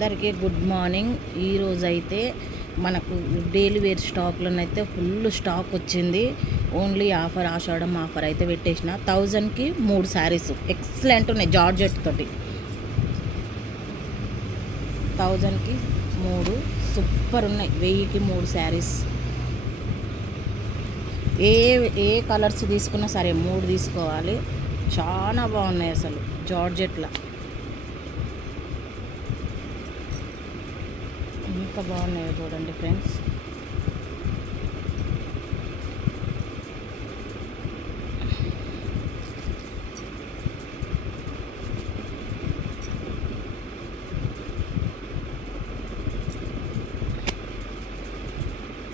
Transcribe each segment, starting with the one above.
అందరికీ good morning. ఈరోజైతే మనకు డైలీ వేర్ స్టాక్లోనైతే ఫుల్ స్టాక్ వచ్చింది. ఓన్లీ ఆఫర్, ఆషాఢం ఆఫర్ అయితే పెట్టేసిన. 1000కి 3 శారీస్ ఎక్సలెంట్ ఉన్నాయి, జార్జెట్ తోటి. 1000కి 3 సూపర్ ఉన్నాయి. 1000కి 3 శారీస్. ఏ ఏ కలర్స్ తీసుకున్నా సరే 3 తీసుకోవాలి. చాలా బాగున్నాయి అసలు జార్జెట్లా. ఎంత బాగున్నాయో చూడండి ఫ్రెండ్స్.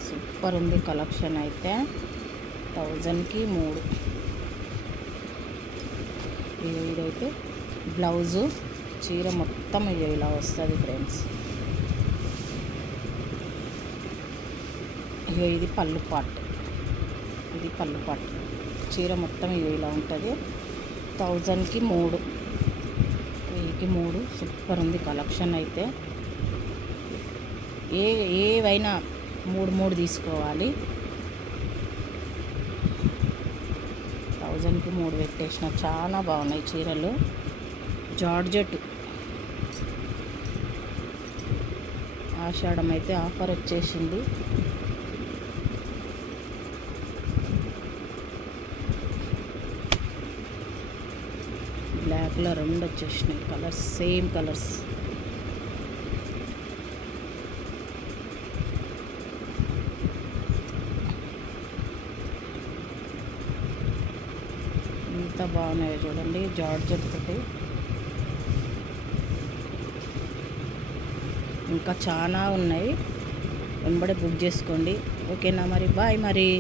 సూపర్ ఉంది కలెక్షన్ అయితే. 1000కి 3. ఇదైతే బ్లౌజు, చీర మొత్తం ఇలా వస్తుంది ఫ్రెండ్స్. ఇది పళ్ళు పాట్, ఇది పళ్ళు పాట్. చీర మొత్తం ఇలా ఉంటుంది. 1000కి 3, 1000కి 3. సూపర్ ఉంది కలెక్షన్ అయితే. ఏవైనా 3 తీసుకోవాలి. 1000కి 3 పెట్టేసిన. చాలా బాగున్నాయి చీరలు. జార్జెట్ ఆషాఢం అయితే ఆఫర్ వచ్చేసింది. బ్లాక్లో 2 వచ్చేసినాయి కలర్స్, సేమ్ కలర్స్. ఎంత బాగున్నాయో చూడండి జార్జెట్ తోటి. ఇంకా చాలా ఉన్నాయి, వెంబడే బుక్ చేసుకోండి. ఓకేనా మరి, బాయ్ మరి.